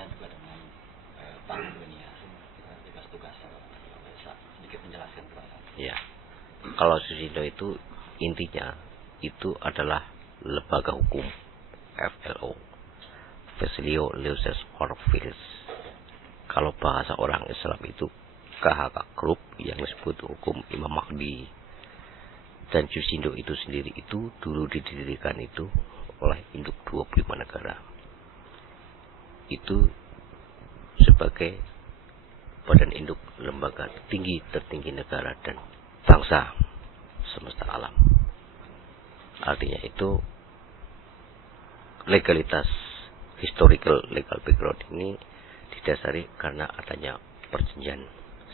kaitannya juga dengan Bank Dunia. Tugas-tugas bisa sedikit menjelaskan kepada saya. Ya, kalau Susindo itu intinya itu adalah lembaga hukum, FLO, Facilio Lucis Orfilis. Kalau bahasa orang Islam itu KHK Group yang disebut hukum Imam Mahdi. Dan Susindo itu sendiri itu dulu didirikan itu oleh induk 25 negara. Itu sebagai badan induk lembaga tertinggi negara dan bangsa semesta alam. Artinya itu legalitas historical legal background ini didasari karena adanya perjanjian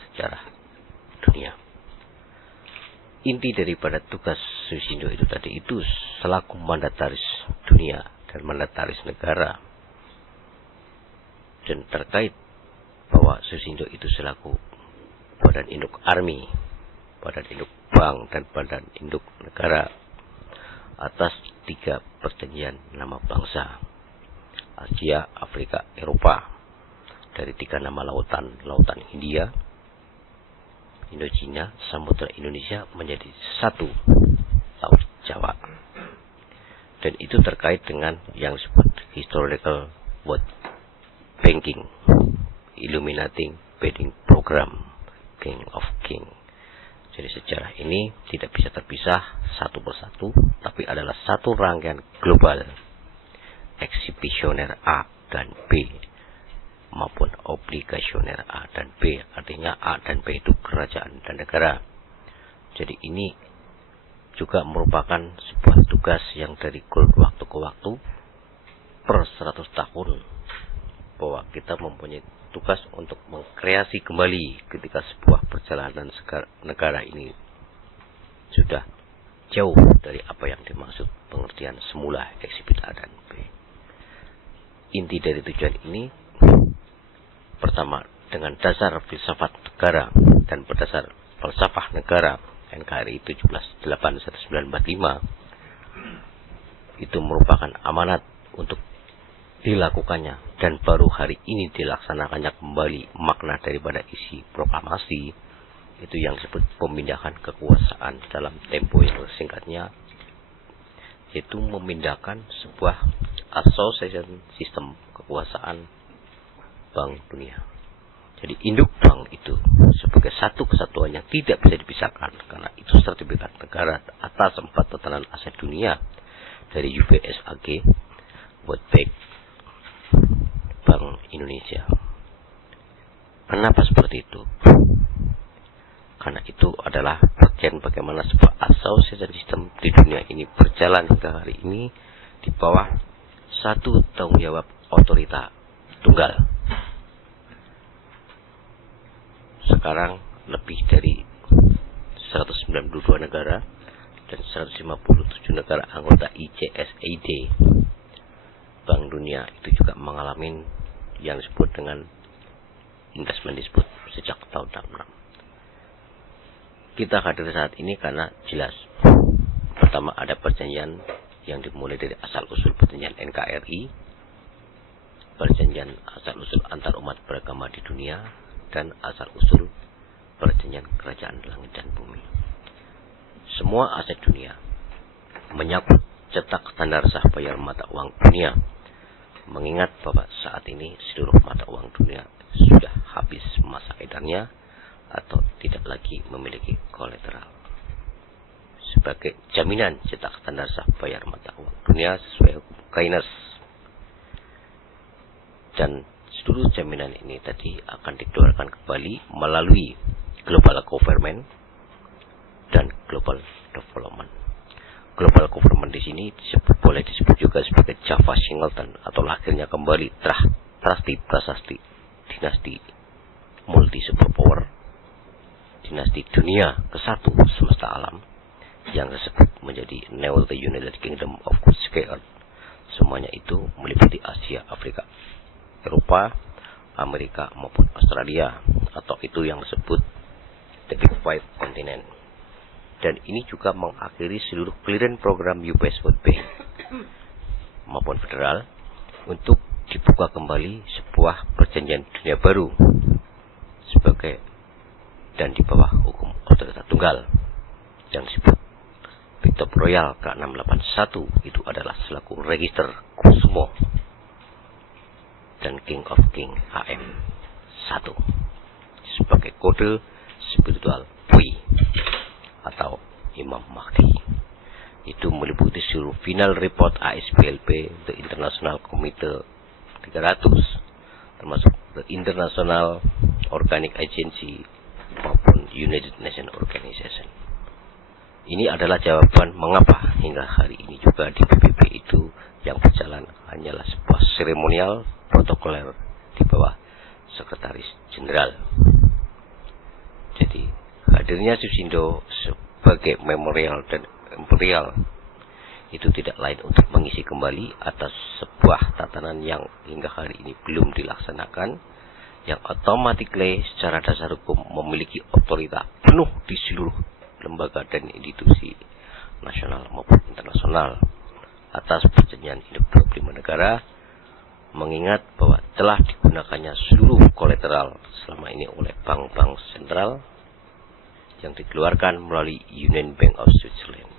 sejarah dunia. Inti daripada tugas Susindo itu tadi itu selaku mandataris dunia dan mandataris negara, dan terkait bahwa Susindo itu selaku badan induk army, badan induk bank, dan badan induk negara atas 3 perjanjian nama bangsa Asia, Afrika, Eropa, dari 3 nama lautan Hindia, Indochina, Samudra Indonesia menjadi 1 Laut Jawa. Dan itu terkait dengan yang disebut historical world banking, illuminating banking program, King of King. Jadi sejarah ini tidak bisa terpisah satu persatu, tapi adalah satu rangkaian global, eksibisioner A dan B maupun obligasioner A dan B. Artinya A dan B itu kerajaan dan negara. Jadi ini juga merupakan sebuah tugas yang dari waktu ke waktu per 100 tahun, bahwa kita mempunyai tugas untuk mengkreasi kembali ketika sebuah perjalanan negara ini sudah jauh dari apa yang dimaksud pengertian semula eksibit A dan B. Inti dari tujuan ini pertama dengan dasar filsafat negara dan berdasar falsafah negara NKRI 17.8/1945 itu merupakan amanat untuk dilakukannya, dan baru hari ini dilaksanakannya kembali makna daripada isi proklamasi itu yang disebut pemindahan kekuasaan dalam tempo yang singkatnya, yaitu memindahkan sebuah association sistem kekuasaan Bank Dunia. Jadi induk bank itu sebagai satu kesatuan yang tidak bisa dipisahkan, karena itu sertifikat negara atas 4 tatanan aset dunia dari UBS AG, World Bank, Bank Indonesia. Kenapa seperti itu? Karena itu adalah bagian bagaimana sebuah association system di dunia ini berjalan hingga hari ini di bawah satu tanggung jawab otorita tunggal. Sekarang lebih dari 192 negara dan 157 negara anggota ICSID Bank Dunia itu juga mengalami yang disebut dengan investment dispute sejak tahun 66. Kita hadir saat ini karena jelas pertama ada perjanjian yang dimulai dari asal-usul perjanjian NKRI, perjanjian asal-usul antar umat beragama di dunia, dan asal-usul perjanjian kerajaan langit dan bumi. Semua aset dunia menyangkut cetak standar sah bayar mata uang dunia, mengingat bahwa saat ini seluruh mata uang dunia sudah habis masa edarnya atau tidak lagi memiliki kolateral. Sebagai jaminan cetak standar sah bayar mata uang dunia sesuai hukum Keynes, dan seluruh jaminan ini tadi akan dikeluarkan kembali melalui global government dan global development. Global government di sini boleh disebut juga sebagai Java Singleton atau lahirnya kembali Trasti Prasasti dinasti multi superpower, dinasti dunia ke-1 semesta alam yang disebut menjadi Neo the United Kingdom of Good Scale. Semuanya itu meliputi Asia, Afrika, Eropa, Amerika maupun Australia, atau itu yang disebut The Big Five Continent. Dan ini juga mengakhiri seluruh clearance program US World Bank maupun federal untuk dibuka kembali sebuah perjanjian dunia baru sebagai dan di bawah hukum otoritas tunggal yang disebut Victor Royal K681. Itu adalah selaku register Kusumo dan King of King AM1 sebagai kode spiritual Bui atau Imam Mahdi. Itu meliputi seluruh final report ASPLP, The International Committee 300, termasuk The International Organic Agency maupun United Nations Organization. Ini adalah jawaban mengapa hingga hari ini juga di PBB itu yang berjalan hanyalah sebuah seremonial protokoler di bawah Sekretaris Jenderal. Jadi hadirnya Susindo sebagai memorial dan imperial itu tidak lain untuk mengisi kembali atas sebuah tatanan yang hingga hari ini belum dilaksanakan, yang otomatis secara dasar hukum memiliki otoritas penuh di seluruh lembaga dan institusi nasional maupun internasional atas perjanjian induk 25 negara, mengingat bahwa telah digunakannya seluruh kolateral selama ini oleh bank-bank sentral yang dikeluarkan melalui Union Bank of Switzerland,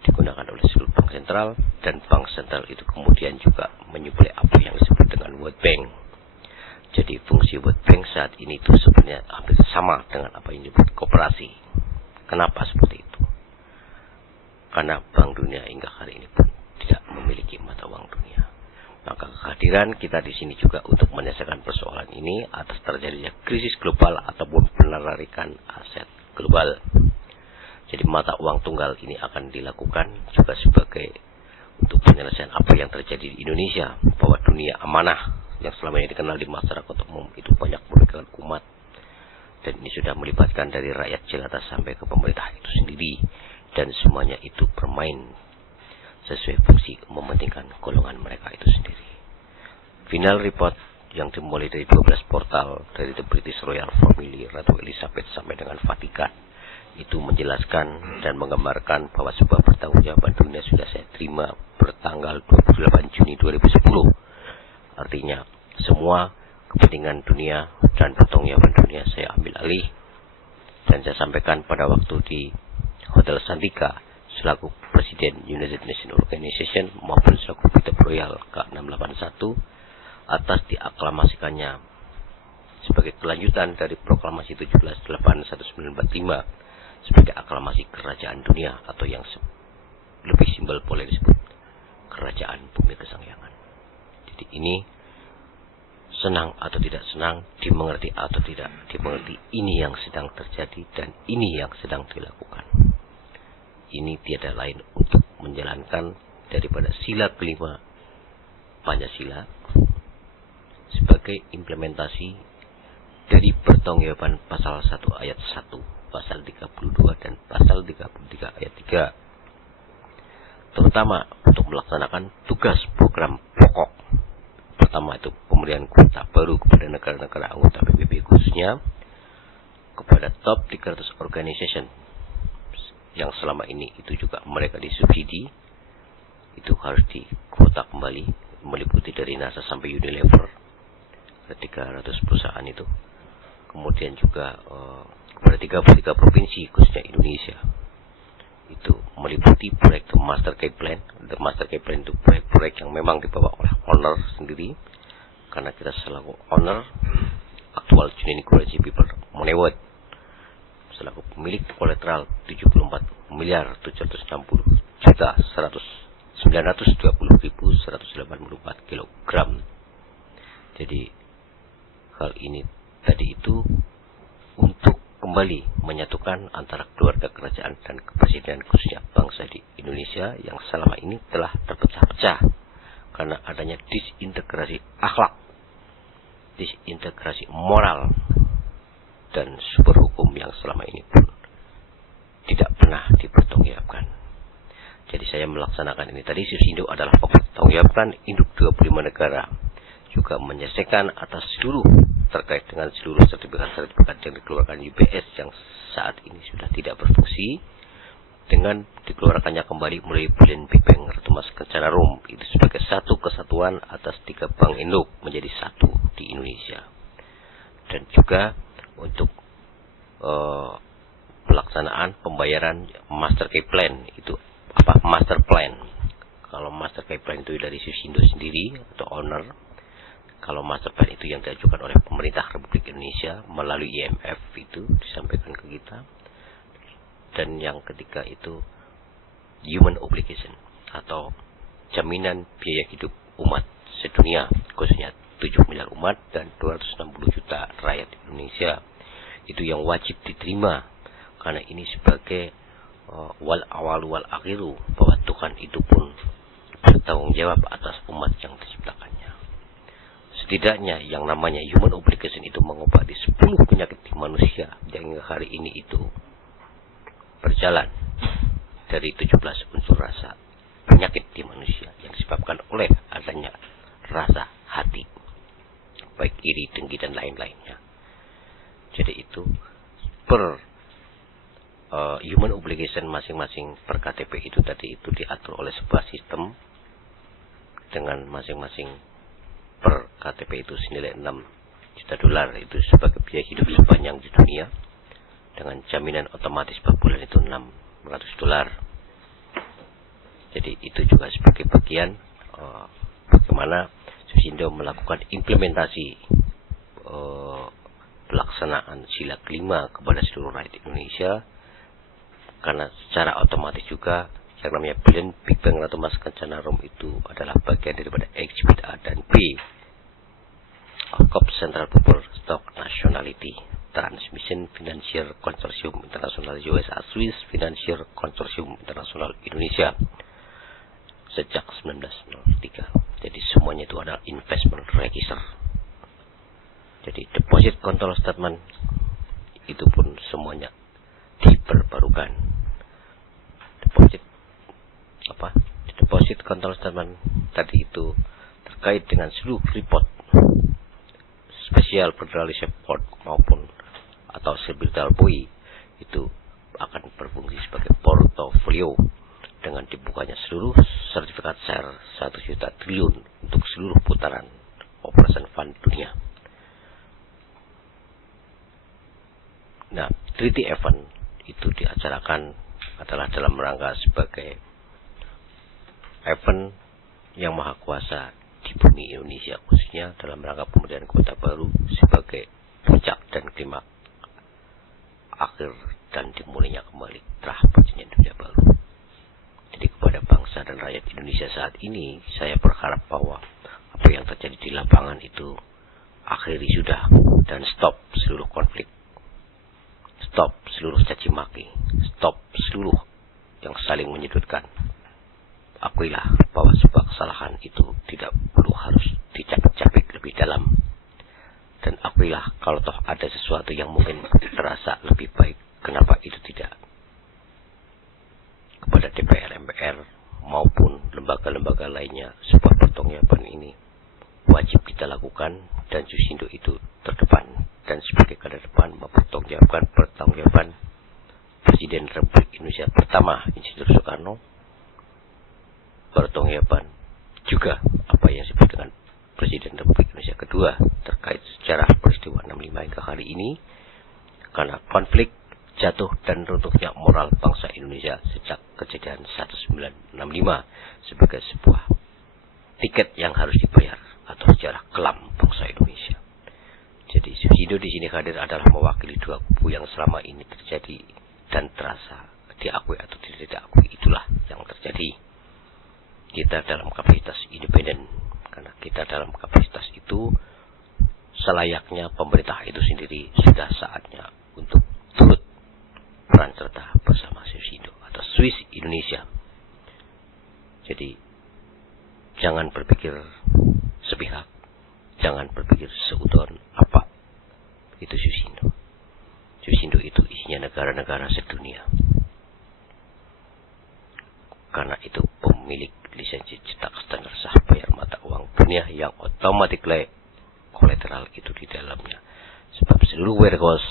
digunakan oleh seluruh bank sentral, dan bank sentral itu kemudian juga menyuplai apa yang disebut dengan World Bank. Jadi fungsi World Bank saat ini itu sebenarnya hampir sama dengan apa yang disebut koperasi. Kenapa seperti itu? Karena Bank Dunia hingga hari ini pun tidak memiliki mata uang dunia. Maka kehadiran kita di sini juga untuk menyelesaikan persoalan ini atas terjadinya krisis global ataupun penarikan aset global. Jadi mata uang tunggal ini akan dilakukan juga sebagai untuk penyelesaian apa yang terjadi di Indonesia, bahwa dunia amanah yang selama ini dikenal di masyarakat umum itu banyak merugikan umat, dan ini sudah melibatkan dari rakyat jelata sampai ke pemerintah itu sendiri, dan semuanya itu bermain sesuai fungsi mementingkan golongan mereka itu sendiri. Final report yang dimulai dari 12 portal dari The British Royal Family, Ratu Elizabeth sampai dengan Vatikan, itu menjelaskan dan menggambarkan bahwa sebuah pertanggungjawaban dunia sudah saya terima bertanggal 28 Juni 2010. Artinya semua kepentingan dunia dan pertanggungjawaban dunia saya ambil alih, dan saya sampaikan pada waktu di Hotel Santika selaku Presiden United Nations Organization maupun selaku Victor Royal K681 atas diaklamasikannya sebagai kelanjutan dari proklamasi 17/8/1945 sebagai aklamasi kerajaan dunia, atau yang lebih simbol boleh disebut kerajaan bumi kesangyangan. Jadi ini senang atau tidak senang, dimengerti atau tidak dimengerti, ini yang sedang terjadi dan ini yang sedang dilakukan. Ini tiada lain untuk menjalankan daripada sila kelima Pancasila sebagai implementasi dari pertanggungjawaban pasal 1 ayat 1, pasal 32 dan pasal 33 ayat 3, terutama untuk melaksanakan tugas program pokok. Pertama itu pemberian kuota baru kepada negara-negara anggota PBB, khususnya kepada top 300 organization yang selama ini itu juga mereka disubsidi, itu harus dikuota kembali, meliputi dari NASA sampai Unilever, ada 300 perusahaan itu. Kemudian juga kepada 33 provinsi khususnya Indonesia, itu meliputi proyek The Master Key Plan. The Master Key Plan itu proyek-proyek yang memang dibawa oleh owner sendiri, karena kita selaku owner aktual Union Equality People Moneword selaku pemilik kolateral 74.120.920.184 kg. Jadi hal ini tadi itu untuk kembali menyatukan antara keluarga kerajaan dan kepresidenan khususnya bangsa di Indonesia yang selama ini telah terpecah-pecah karena adanya disintegrasi akhlak, disintegrasi moral, dan sumber hukum yang selama ini pun tidak pernah dipertanggungjawabkan. Jadi saya melaksanakan ini tadi. Susindo adalah mempertanggungjawabkan induk 25 negara, juga menyelesaikan atas seluruh terkait dengan seluruh sertifikat yang dikeluarkan UBS yang saat ini sudah tidak berfungsi, dengan dikeluarkannya kembali melalui Bulan Big Bang Ratu Mas Kencana Rum itu sebagai satu kesatuan atas 3 bank induk menjadi satu di Indonesia. Dan juga untuk pelaksanaan pembayaran Master Key Plan itu apa? Master Plan. Kalau Master Key Plan itu dari Susindo sendiri atau owner. Kalau Master Plan itu yang diajukan oleh pemerintah Republik Indonesia melalui IMF itu disampaikan ke kita. Dan yang ketiga itu Human Obligation atau jaminan biaya hidup umat sedunia, khususnya 7 miliar umat dan 260 juta rakyat Indonesia. Itu yang wajib diterima karena ini sebagai wal awal wal akhiru, bahwa Tuhan itu pun bertanggung jawab atas umat yang diciptakannya. Setidaknya yang namanya human obligation itu mengobati 10 penyakit di manusia yang hingga hari ini itu berjalan dari 17 unsur rasa penyakit di manusia yang disebabkan oleh adanya rasa hati, baik iri, dengki dan lain-lainnya. Jadi itu per human obligation masing-masing per KTP itu tadi itu diatur oleh sebuah sistem dengan masing-masing per KTP itu senilai 6 juta dolar itu sebagai biaya hidup sepanjang di dunia, dengan jaminan otomatis per bulan itu 600 dolar. Jadi itu juga sebagai bagian bagaimana Susindo melakukan implementasi pelaksanaan sila kelima kepada seluruh rakyat Indonesia, karena secara otomatis juga yang namanya Bulan Big Bang Ratu Mas Kencana Rum itu adalah bagian daripada Exhibit A dan B Corp Central Paper Stock Nationality Transmission Financial Consortium International USA Swiss Financial Consortium International Indonesia sejak 1903. Jadi semuanya itu adalah investment register. Jadi deposit control statement itu pun semuanya diperbarukan. Deposit control statement tadi itu terkait dengan seluruh report Special Federal Reserve Board maupun atau Secretarial Boy itu akan berfungsi sebagai portofolio dengan dibukanya seluruh sertifikat share 1 juta triliun untuk seluruh putaran operation fund dunia. Nah, treaty event itu diacarakan adalah dalam rangka sebagai event yang maha kuasa di bumi Indonesia, khususnya dalam rangka pemberian kota baru sebagai puncak dan klimaks akhir dan dimulainya kembali terah perjanjian dunia baru. Jadi kepada bangsa dan rakyat Indonesia saat ini, saya berharap bahwa apa yang terjadi di lapangan itu akhiri sudah dan stop seluruh konflik. Stop seluruh caci maki, stop seluruh yang saling menyudutkan. Akuilah bahwa sebuah kesalahan itu tidak perlu harus dicapik-capik lebih dalam. Dan akuilah kalau toh ada sesuatu yang mungkin terasa lebih baik, kenapa itu tidak kepada DPR, MPR maupun lembaga-lembaga lainnya. Sebuah pertanggungjawaban ini wajib kita lakukan dan Susindo itu terdepan dan sebagai garda depan mempertanggungjawabkan pertanggungjawaban Presiden Republik Indonesia pertama Insinyur Soekarno, pertanggungjawaban juga apa yang disebut dengan Presiden Republik Indonesia kedua terkait sejarah peristiwa 65 hingga hari ini, karena konflik jatuh dan runtuhnya moral bangsa Indonesia sejak kejadian 1965 sebagai sebuah tiket yang harus dibayar atau sejarah kelam bangsa Indonesia. Jadi Susindo di sini hadir adalah mewakili dua kubu yang selama ini terjadi dan terasa diakui atau tidak diakui, itulah yang terjadi. Kita dalam kapasitas independen, karena kita dalam kapasitas itu selayaknya pemerintah itu sendiri sudah saatnya untuk turut peran serta bersama Susindo atau Swiss Indonesia. Jadi jangan berpikir sepihak, jangan berpikir seudon apa itu Susindo. Susindo itu isinya negara-negara sedunia. Karena itu pemilik lisensi cetak standar sah bayar mata uang dunia yang automatically kolateral itu di dalamnya. Sebab seluruh warehouse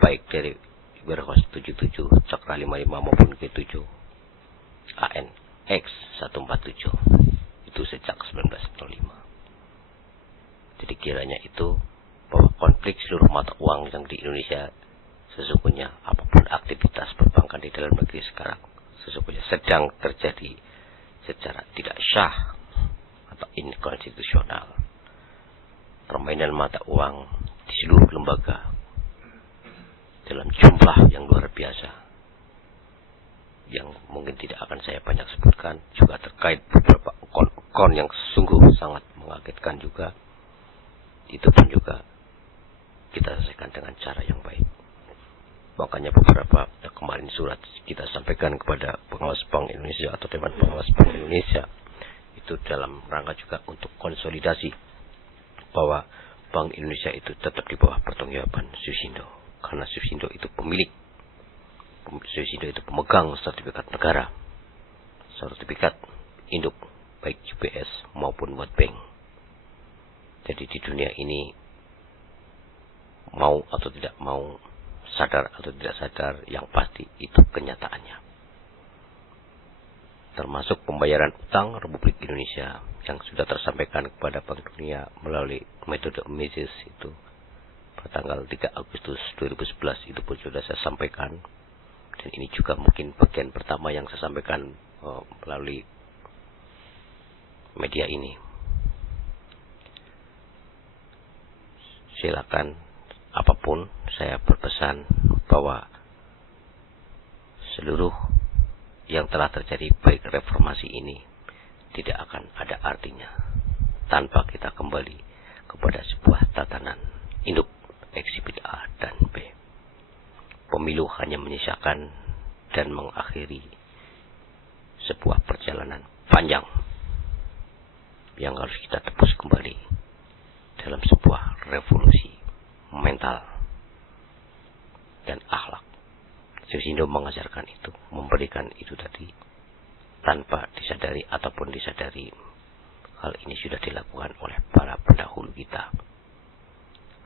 baik dari Warehouse 77 Cakra 55 maupun G7 ANX 147 itu sejak 1905. Jadi kiranya itu bahwa konflik seluruh mata uang yang di Indonesia sesungguhnya apapun aktivitas perbankan di dalam negeri sekarang sesungguhnya sedang terjadi secara tidak syah atau inkonstitusional. Permainan mata uang di seluruh lembaga dalam jumlah yang luar biasa yang mungkin tidak akan saya banyak sebutkan, juga terkait beberapa akun yang sungguh sangat mengagetkan juga. Itu pun juga kita selesaikan dengan cara yang baik. Makanya beberapa kemarin surat kita sampaikan kepada pengawas Bank Indonesia atau Dewan Pengawas Bank Indonesia itu dalam rangka juga untuk konsolidasi bahwa Bank Indonesia itu tetap di bawah pertanggungjawaban Susindo, karena Susindo itu pemilik, Susindo itu pemegang sertifikat negara, sertifikat induk baik UBS maupun World Bank. Jadi di dunia ini mau atau tidak mau, sadar atau tidak sadar, yang pasti itu kenyataannya. Termasuk pembayaran utang Republik Indonesia yang sudah tersampaikan kepada Bank Dunia melalui metode MESIS itu pada tanggal 3 Agustus 2011 itu pun sudah saya sampaikan. Dan ini juga mungkin bagian pertama yang saya sampaikan melalui media ini. Silakan apapun, saya berpesan bahwa seluruh yang telah terjadi baik reformasi ini tidak akan ada artinya tanpa kita kembali kepada sebuah tatanan induk ekshibit A dan B. Pemilu hanya menyisakan dan mengakhiri sebuah perjalanan panjang yang harus kita tebus kembali dalam sebuah revolusi mental dan akhlak. Susindo mengajarkan itu, memberikan itu tadi tanpa disadari ataupun disadari. Hal ini sudah dilakukan oleh para pendahulu kita.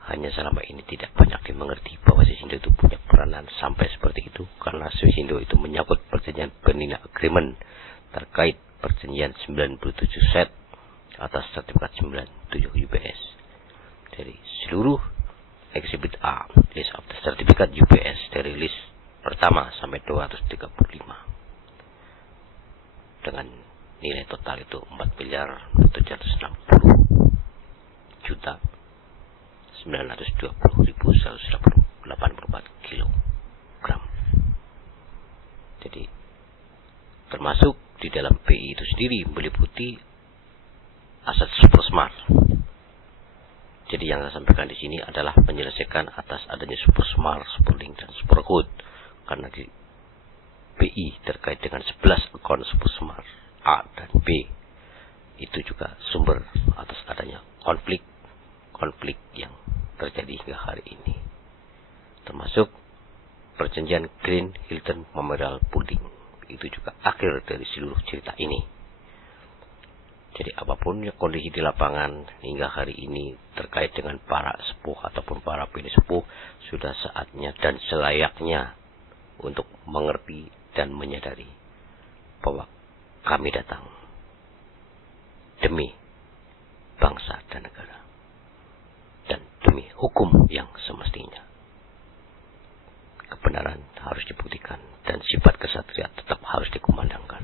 Hanya selama ini tidak banyak dimengerti bahwa Susindo itu punya peranan sampai seperti itu, karena Susindo itu menyangkut perjanjian Bernina Agreement terkait perjanjian 97 set atas sertifikat 97 UBS. Dari seluruh Exhibit A, list of the certificate UBS dari list pertama sampai 235 dengan nilai total itu 4.760.920.184 kilogram. Jadi termasuk di dalam BI itu sendiri meliputi aset super smart. Jadi yang saya sampaikan di sini adalah menyelesaikan atas adanya super smart, super link, dan super code. Karena di BI terkait dengan 11 akun super smart A dan B itu juga sumber atas adanya konflik yang terjadi hingga hari ini. Termasuk perjanjian Green Hilton Memorial Building itu juga akhir dari seluruh cerita ini. Jadi apapun kondisi di lapangan hingga hari ini terkait dengan para sepuh ataupun para bini sepuh, sudah saatnya dan selayaknya untuk mengerti dan menyadari bahwa kami datang demi bangsa dan negara dan demi hukum yang semestinya. Kebenaran harus dibuktikan dan sifat kesatria tetap harus dikumandangkan.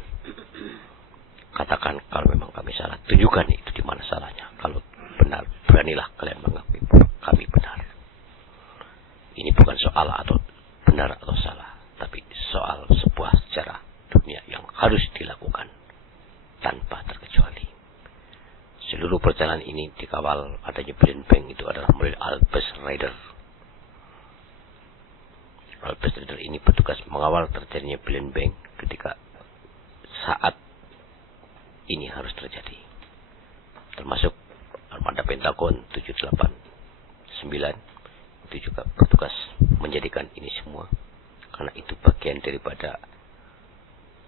Katakan kalau memang kami salah, tunjukkan itu di mana salahnya. Kalau benar, beranilah kalian mengakui bahwa kami benar. Ini bukan soal atau benar atau salah, tapi soal sebuah sejarah dunia yang harus dilakukan tanpa terkecuali. Seluruh perjalanan ini dikawal adanya Brilliant Bank itu adalah melalui Albus Rider. Albus Rider ini bertugas mengawal terjadinya Brilliant Bank ketika saat ini harus terjadi. Termasuk armada Pentagon 789 itu juga bertugas menjadikan ini semua, karena itu bagian daripada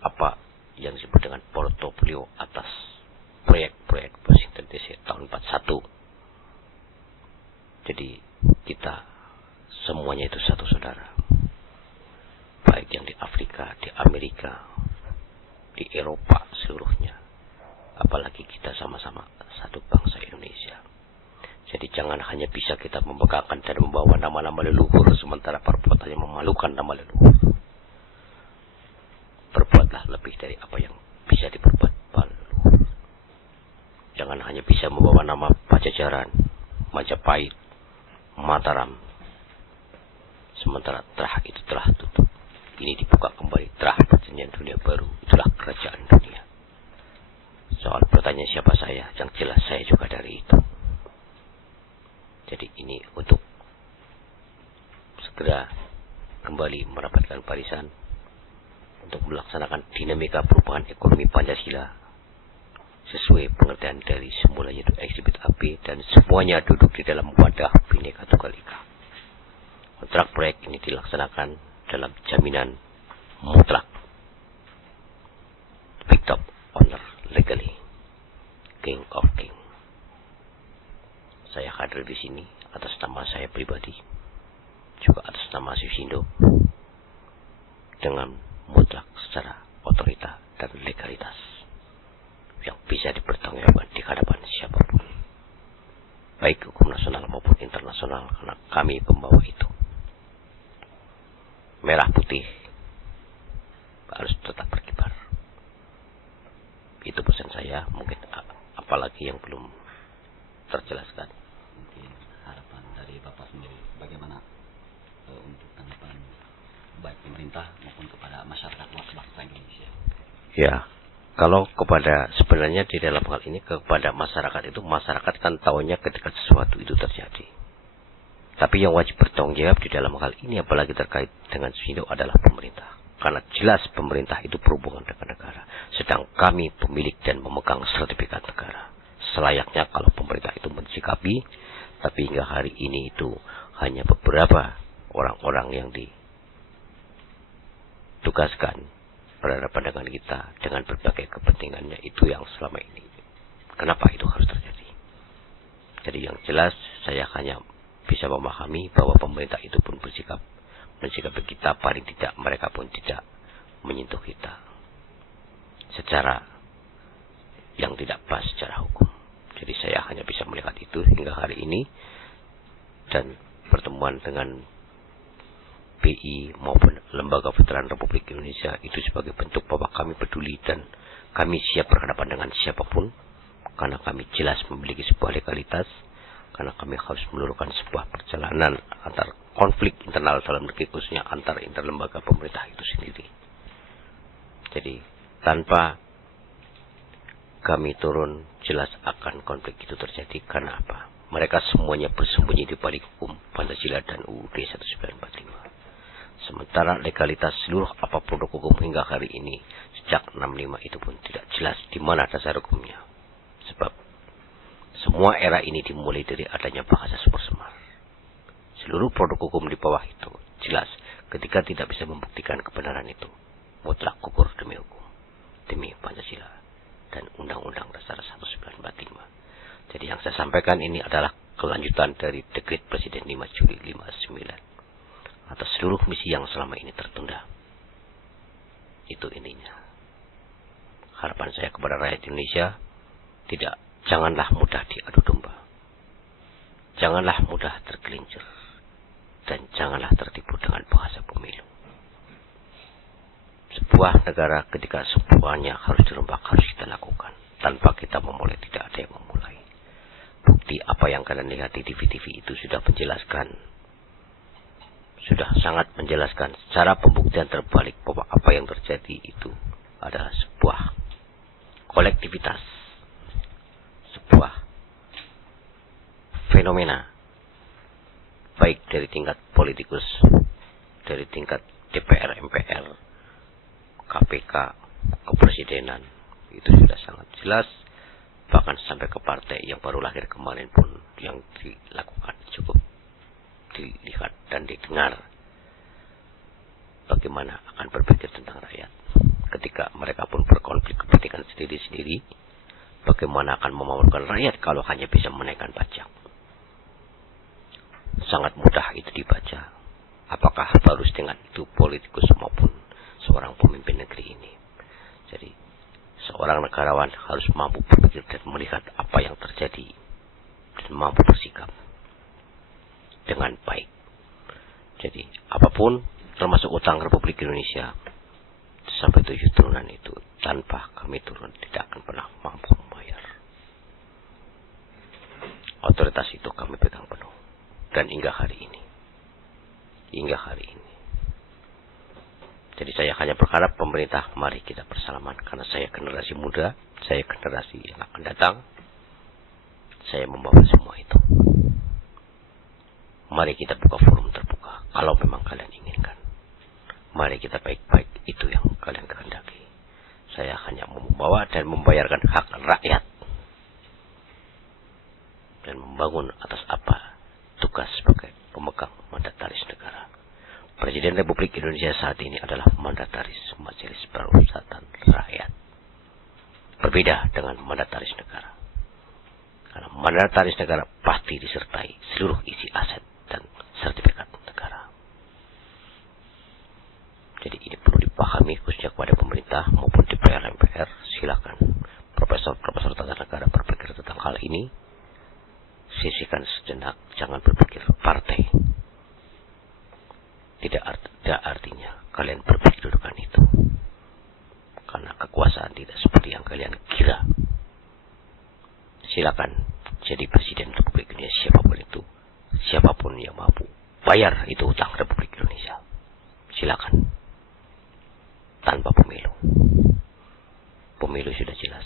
apa yang disebut dengan portofolio atas proyek-proyek Washington DC tahun 41. Jadi kita semuanya itu satu saudara. baik yang di Afrika, di Amerika, di Eropa seluruhnya. Apalagi kita sama-sama satu bangsa Indonesia. Jadi jangan hanya bisa kita membanggakan dan membawa nama-nama leluhur, sementara perbuatannya memalukan nama leluhur. Berbuatlah lebih dari apa yang bisa diperbuat para leluhur. Jangan hanya bisa membawa nama Pajajaran, Majapahit, Mataram, sementara terah itu telah tutup. Ini dibuka kembali, terah perjanjian dunia baru, itulah kerajaan dunia. Soal pertanyaan siapa saya, yang jelas saya juga dari itu. Jadi ini untuk segera kembali merapatkan barisan untuk melaksanakan dinamika perubahan ekonomi Pancasila sesuai pengertian dari semula, yaitu eksibit AB, dan semuanya duduk di dalam wadah Bhinneka Tunggal Ika. Kontrak proyek ini dilaksanakan dalam jaminan mutlak. Big top owner legally, King of King. Saya hadir di sini atas nama saya pribadi, juga atas nama Susindo, dengan mutlak secara otorita dan legalitas yang bisa dipertanggungjawabkan di hadapan siapapun, baik hukum nasional maupun internasional, karena kami pembawa itu. Merah putih harus tetap berkibar. Itu pesan saya, mungkin apalagi yang belum terjelaskan. Mungkin harapan dari Bapak sendiri bagaimana untuk tanggapan baik pemerintah maupun kepada masyarakat luas bangsa Indonesia? Ya, kalau kepada, sebenarnya di dalam hal ini kepada masyarakat itu, masyarakat kan tahunya ketika sesuatu itu terjadi. Tapi yang wajib bertanggung jawab di dalam hal ini, apalagi terkait dengan Susindo, adalah pemerintah. Karena jelas pemerintah itu berhubungan dengan negara. Sedang kami pemilik dan memegang sertifikat negara. Selayaknya kalau pemerintah itu mensikapi, tapi hingga hari ini itu hanya beberapa orang-orang yang ditugaskan berhadapan dengan kita dengan berbagai kepentingannya, itu yang selama ini. Kenapa itu harus terjadi? Jadi yang jelas saya hanya bisa memahami bahwa pemerintah itu pun mensikapi kita, paling tidak mereka pun tidak menyentuh kita secara yang tidak pas secara hukum. Jadi saya hanya bisa melihat itu hingga hari ini, dan pertemuan dengan BI maupun Lembaga Veteran Republik Indonesia itu sebagai bentuk bahwa kami peduli dan kami siap berhadapan dengan siapapun, karena kami jelas memiliki sebuah legalitas, karena kami harus meluruhkan sebuah perjalanan antar konflik internal dalam negeri, khususnya antar interlembaga pemerintah itu sendiri. Jadi tanpa kami turun, jelas akan konflik itu terjadi. Karena apa? Mereka semuanya bersembunyi di balik hukum Pancasila dan UUD 1945. Sementara legalitas seluruh apa produk hukum hingga hari ini sejak 65 itu pun tidak jelas di mana dasar hukumnya. Sebab semua era ini dimulai dari adanya bahasa super semar. Seluruh produk hukum di bawah itu jelas ketika tidak bisa membuktikan kebenaran itu, mutlak gugur demi hukum, demi Pancasila dan Undang-Undang Dasar 1945. Jadi yang saya sampaikan ini adalah kelanjutan dari dekret Presiden 5 Juli 59 atas seluruh misi yang selama ini tertunda. Itu intinya. Harapan saya kepada rakyat Indonesia, janganlah mudah diadu domba, janganlah mudah tergelincir, dan janganlah tertipu dengan bahasa pemilu. Sebuah negara ketika semuanya harus dirombak, harus kita lakukan. Tanpa kita memulai, tidak ada yang memulai. Bukti apa yang kalian lihat di TV-TV itu sudah menjelaskan, sudah sangat menjelaskan secara pembuktian terbalik bahwa apa yang terjadi itu adalah sebuah kolektivitas, sebuah fenomena, baik dari tingkat politikus, dari tingkat DPR, MPR, KPK, kepresidenan, itu sudah sangat jelas. Bahkan sampai ke partai yang baru lahir kemarin pun yang dilakukan cukup dilihat dan didengar bagaimana akan berpikir tentang rakyat. Ketika mereka pun berkonflik kepentingan sendiri-sendiri, bagaimana akan memakmurkan rakyat kalau hanya bisa menaikkan pajak. Sangat mudah itu dibaca. apakah harus dengan itu politikus maupun seorang pemimpin negeri ini. Jadi seorang negarawan harus mampu berpikir dan melihat apa yang terjadi dan mampu bersikap dengan baik. Jadi apapun, termasuk utang Republik Indonesia sampai 7 turunan itu, tanpa kami turun tidak akan pernah mampu membayar. Otoritas itu kami pegang penuh. Dan hingga hari ini. Jadi saya hanya berharap pemerintah, mari kita bersalaman. Karena saya generasi muda, saya generasi yang akan datang. Saya membawa semua itu. Mari kita buka forum terbuka. Kalau memang kalian inginkan. Mari kita baik-baik, itu yang kalian kehendaki. Saya hanya membawa dan membayarkan hak rakyat. Dan membangun atas apa tugas sebagai pemegang mandataris negara. Presiden Republik Indonesia saat ini adalah mandataris Majelis Permusyawaratan Rakyat. Berbeda dengan mandataris negara. Karena mandataris negara pasti disertai seluruh isi aset dan sertifikat negara. Jadi ini perlu dipahami khususnya kepada pemerintah maupun DPR MPR. Silakan profesor-profesor tata negara berpikir tentang hal ini. Sisihkan sejenak, jangan berpikir partai. Tidak ada artinya kalian berpikirkan itu. Karena kekuasaan tidak seperti yang kalian kira. Silakan jadi presiden Republik Indonesia siapapun itu. Siapapun yang mampu bayar itu utang Republik Indonesia. Silakan. Tanpa pemilu. Pemilu sudah jelas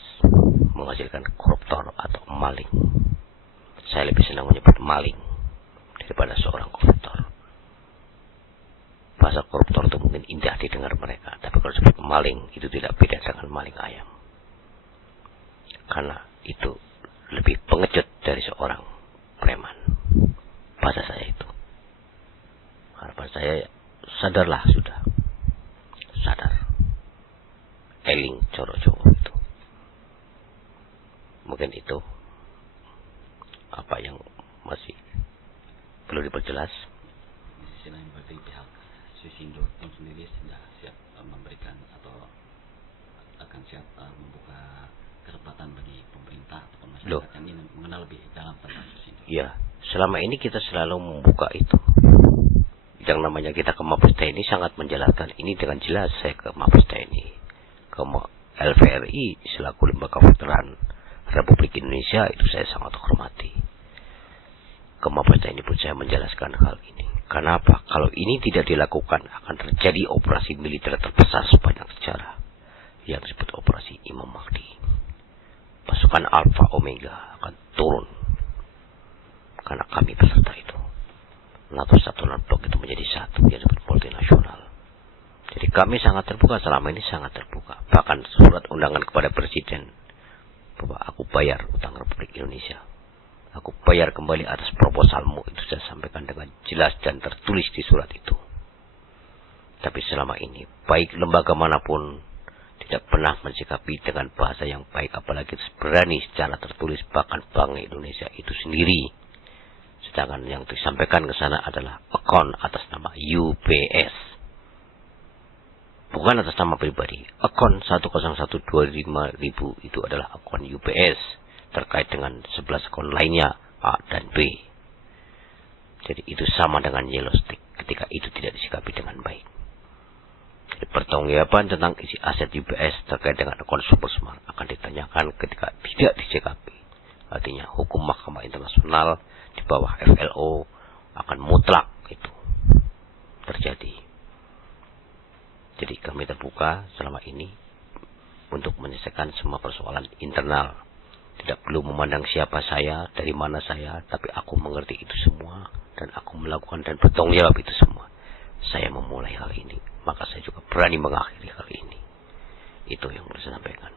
menghasilkan koruptor atau maling. Saya lebih senang menyebut maling daripada seorang koruptor. Bahasa koruptor itu mungkin indah didengar mereka, tapi kalau disebut maling itu tidak beda dengan maling ayam. Karena itu lebih pengecut dari seorang preman. Bahasa saya itu. Harapan saya, sadarlah sudah. Sadar. Eling coro-coro itu. Mungkin itu apa yang masih perlu diperjelas. Di sisi lain berarti pihak Susindo itu sendiri sudah siap memberikan atau akan siap membuka kesempatan bagi pemerintah atau masyarakat yang ingin mengenal lebih dalam tentang Susindo. Ya, selama ini kita selalu membuka itu. Yang namanya kita ke Mabes TNI sangat menjelaskan ini dengan jelas. Saya ke Mabes TNI, ke LVRI selaku lembaga veteran Republik Indonesia itu saya sangat hormati. Ke Mabes TNI pun saya menjelaskan hal ini. Kenapa? Kalau ini tidak dilakukan akan terjadi operasi militer terbesar sepanjang sejarah yang disebut operasi Imam Mahdi. Pasukan Alpha Omega akan turun karena kami peserta itu. NATO Satuan Blok itu menjadi satu yang disebut multinasional. Jadi kami sangat terbuka, selama ini sangat terbuka. Bahkan surat undangan kepada Presiden bahwa aku bayar utang Republik Indonesia. Aku bayar kembali atas proposalmu, itu saya sampaikan dengan jelas dan tertulis di surat itu. Tapi selama ini, baik lembaga manapun tidak pernah mensikapi dengan bahasa yang baik, apalagi berani secara tertulis, bahkan Bank Indonesia itu sendiri. Sedangkan yang disampaikan ke sana adalah akun atas nama UBS. Bukan atas nama pribadi. Akun 10125.000 itu adalah akun UBS. Terkait dengan 11 akun lainnya A dan B. Jadi itu sama dengan yellow stick ketika itu tidak disikapi dengan baik. Jadi pertanggungjawaban tentang isi aset UBS terkait dengan akun Super Smart akan ditanyakan ketika tidak disikapi. Artinya hukum Mahkamah Internasional di bawah FLO akan mutlak itu terjadi. Jadi kami terbuka selama ini untuk menyelesaikan semua persoalan internal. Tidak perlu memandang siapa saya, dari mana saya, tapi aku mengerti itu semua dan aku melakukan dan bertanggung jawab itu semua. Saya memulai hal ini, maka saya juga berani mengakhiri hal ini. Itu yang harus saya sampaikan.